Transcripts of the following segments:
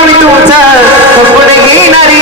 मी तुमचं पुढे घेणारी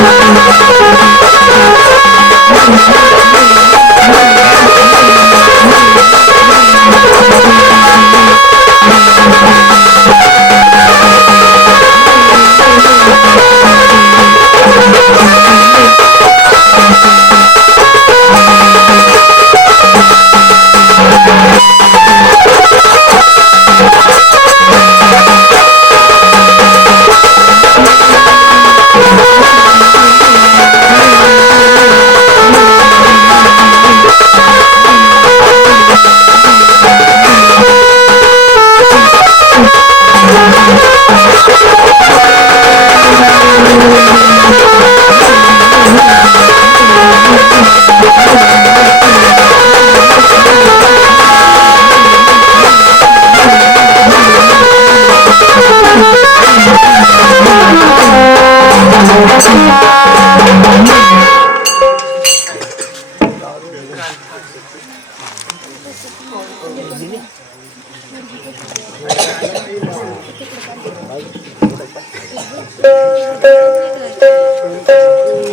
¡Gracias! Ờ,